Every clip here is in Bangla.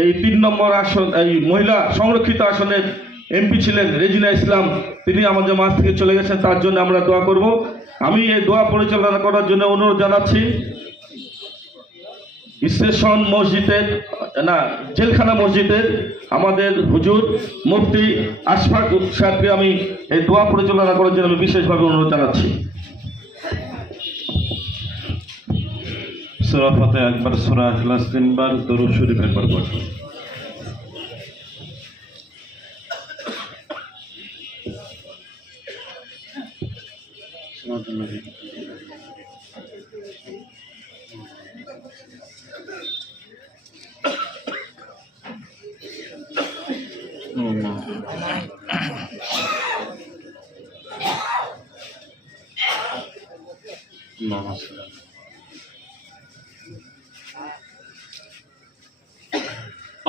এই 3 নম্বর আসন, এই মহিলা সংরক্ষিত আসনের এমপি ছিলেন রেজিনা ইসলাম, তিনি আমাদের মাঝ থেকে চলে গেছেন, তার জন্য আমরা দোয়া করব। আমি এই দোয়া পরিচালনা করার জন্য অনুরোধ জানাচ্ছি স্টেশন মসজিদের জেলখানা মসজিদের আমাদের হুজুর মুফতি আশফাক সাহেবকে আমি এই দোয়া পরিচালনা করার জন্য আমি বিশেষভাবে অনুরোধ জানাচ্ছি। সূরা ফাতিহা একবার, সূরা ইখলাস 3 বার, দরুদ শরীফ একবার পড়ুন।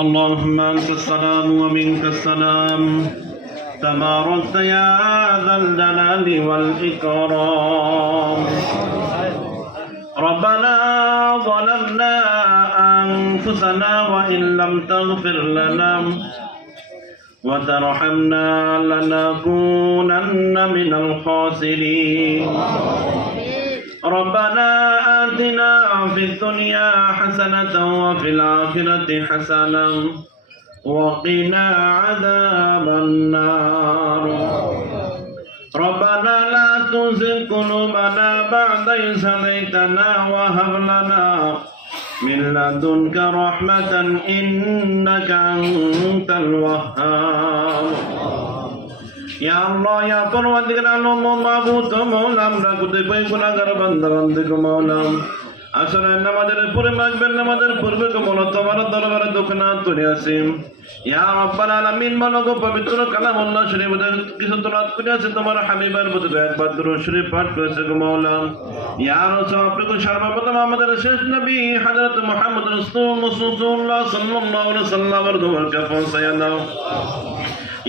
اللهم أنت السلام ومنك السلام، تباركت يا ذا الجلال والإكرام. ربنا ظلمنا أنفسنا وإن لم تغفر لنا وترحمنا لنكونن من الخاسرين. ربنا آتنا في الدنيا حسنة وفي الآخرة حسنة وقنا عذاب النار. ربنا لا تزغ قلوبنا بعد إذ هديتنا وهب لنا من لدنك رحمة إنك أنت الوهاب. या अल्लाह या परवरदिगार आलम माबूद मौला আমরা কতিপয় গুনাহগার বান্দা বান্দিকে মৌলা আসলে নামাজের পরে মাগবেন, নামাজের পূর্বে মৌলা তোমার দরবারে দোকানা তুলে আসি। ইয়া রাব্বাল আলামিন মানব পবিত্র কালামুল্লাহ শরীফের কিছু তোলাত করে আছে তোমার হাবিবের প্রতি একবার দরুদ শরীফ পাঠ করেছে গো মৌলা। ইয়া রাসূল আপনি সর্বপ্রথম আমাদের শেষ নবী হযরত মুহাম্মদ রাসূলুল্লাহ সাল্লাল্লাহু আলাইহি ওয়াসাল্লামের দরবারে পৌঁছায়া দাও।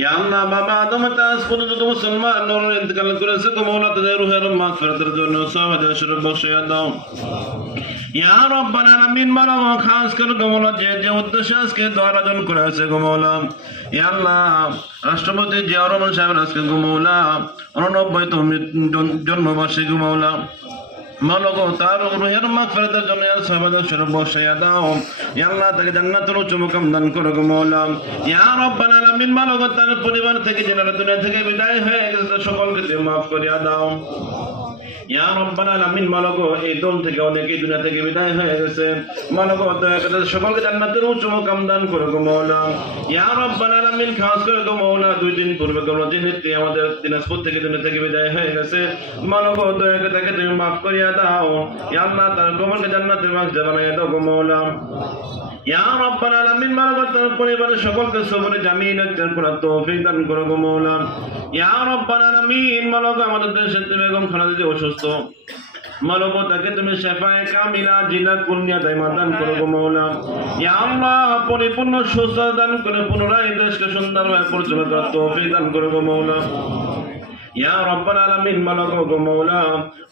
या अल्लाह बाबा आदम तास को तो मुसलमान नूर इंतकाल करे से को मौला तेरे रूहेर मागफिरत जो नो सवाद शरफ बख्शिया दो। या रब्बल आलमीन मानो खास कर को मौला जे उद्देश्य के द्वारा जन करे से को मौला। या अल्लाह राष्ट्रपति जियाउर रहमान साहेब আজকে को मौला 89 জন্মবার্ষিকী को मौला মানগো তার রুহের মাগফিরাতের জন্য সওয়াব শরফ বসায়া দাও। ইয়া আল্লাহ তাকে জান্নাতুল উচ্চ মুকাম দান করো গো মাওলা। ইয়া রাব্বাল আলামিন মানগো তার পরিবার থেকে যারা দুনিয়া থেকে বিদায় হয়ে গেছে সকলকে তুমি maaf করিয়া দাও। ইয়া রাব্বাল আলামিন মানগো এই দল থেকে অনেকেই দুনিয়া থেকে বিদায় হয়ে গেছে, মানগো দয়া করে সকলকে জান্নাতুল উচ্চ মুকাম দান করো গো মাওলা। ইয়া রাব্বাল আলামিন খাস করে গো মাওলা 2 দিন পূর্বে গো যিনি আমাদের দিনাজপুর থেকে দুনিয়া থেকে বিদায় হয়ে গেছে, মানগো দয়া করে তাকে তুমি maaf করিয়া দাও। ইয়া আল্লাহ তার কবরকে জান্নাতের বাগিচা বানাইয়া দাও গো মাওলা। ইয়া রাব্বাল আলামিন মানগো তার পরিবারের সকলকে সবরে জামিন একজন করার তৌফিক দান করো গো মাওলা। ইয়া রাব্বাল আলামিন মানগো আমাদের দেশের বেগম খালেদা অসুস্থ, মানগো তাকে তুমি শিফায়ে কামিলা জিলা কুনিয়া দাইমা দান করো গো মাওলা। ইয়া আল্লাহ পরিপূর্ণ সুস্থতা দান করে পুনরায় দেশকে সুন্দরভাবে পরিচালনা করার তৌফিক দান করো গো মাওলা। ইয়া রাব্বাল আলামিন মানগো গো মাওলা,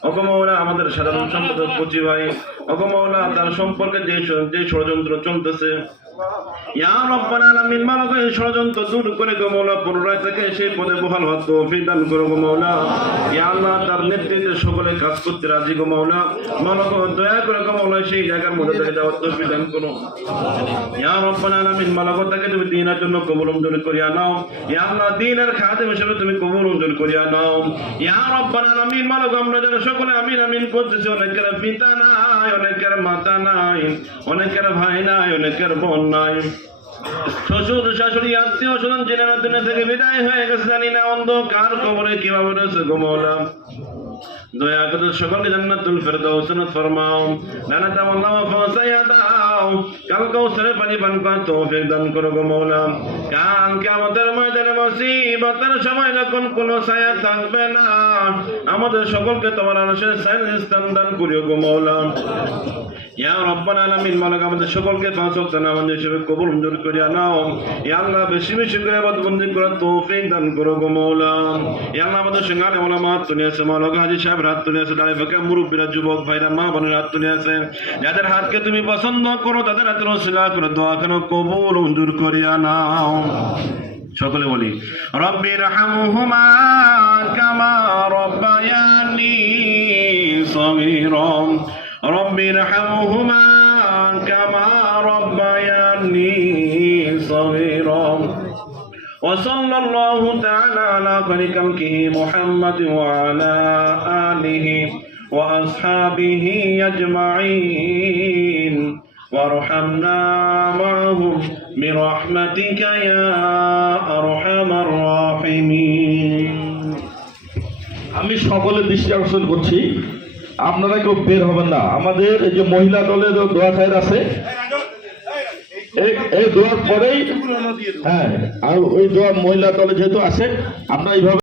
ও গো মাওলা আমাদের সাধারণ সম্পাদক পুঁজি ভাই, ও গো মাওলা তার সম্পর্কে যে ষড়যন্ত্র চলতেছে, ইয়া রাব্বাল আলামিন মানগো এই ষড়যন্ত্র দূর করে গো মাওলা পুনরায় তাকে সেই পদে বহাল হওয়ার তৌফিক দান করো গো মাওলা। ইয়া আল্লাহ তার নেতৃত্বে সকলে কাজ করতে রাজি গো মাওলা, মানগো দয়া করে গো মাওলা সেই জায়গার মধ্যে তাকে যাওয়ার তৌফিক দান করো। ইয়া রাব্বাল আলামিন মানগো তাকে তুমি দ্বীনের জন্য কবুল মঞ্জুর করিয়া নাও। ইয়া আল্লাহ দ্বীনের খাদেম হিসেবে তুমি কবুল মঞ্জুর করিয়া নাও। ইয়া রাব্বাল আলামিন মানগো আমরা যারা সকলে আমিন আমিন বলতেছি, অনেকের পিতা নাই, অনেকের মাতা নাই, অনেকের ভাই নাই, অনেকের বোন নাই, শ্বশুর শাশুড়ি আত্মীয় স্বজন জেনারা দুনিয়া থেকে বিদায় হয়ে গেছে, জানি না অন্ধকার কবরে কিভাবে রয়েছে গো মাওলা। দয়া করে সকলকে জান্নাতুল ফেরদাউস নসিব ফরমাও, জান্নাতে আল্লাহ পৌঁছায়া দাও। কাল কাউসারের পানি পান করার তৌফিক দান করো গো মাওলা। কাল কিয়ামতের ময়দানে মুসিবতের সময় যখন কোনো ছায়া থাকবে না, আমাদের সকলকে তোমার আরশের ছায়ায় স্থান দান করিও গো মাওলা। ইয়া রাব্বাল আলামিন মালিক আমাদের সকলকে পাঁচ ওয়াক্ত নামাজ হিসেবে কবুল মঞ্জুর করিয়া নাও। ইয়া আল্লাহ বেশি বেশি করে ইবাদতবন্দি করার তৌফিক দান করো গো মওলা। ইয়া আল্লাহ আমাদের সঙ্গে ওলামা হাত তুলে আছে, মাওলানা হাজী সাহেব হাত তুলে আছে, দাঁড়িয়ে ফাঁকা মুরব্বীরা, যুবক ভাইরা, মা বোনের হাত তুলে আছে। যাদের হাতকে তুমি পছন্দ করো তাদের হাতের ওসিলা করে দোয়া কেন কবুল মঞ্জুর করিয়া নাও। সকলে বলি রব্বির হামহুমা কামা রব্বায়ানি সগীরা, রব্বির হামহুমা কামা রব্বায়ানি সগীরা। وصلى الله تعالى على خير خلقه محمد وعلى آله وأصحابه أجمعين وارحمنا معهم برحمتك يا أرحم الراحمين. আমি সকলের দৃষ্টি আকর্ষণ করছি, আপনারা কেউ বের হবেন না। আমাদের এই যে মহিলা দলের দোয়া খায়ের আছে, এই দোয়ার পরেই হ্যাঁ, আর ওই দোয়া মহিলা দলে যেহেতু আছে, আপনারা এইভাবে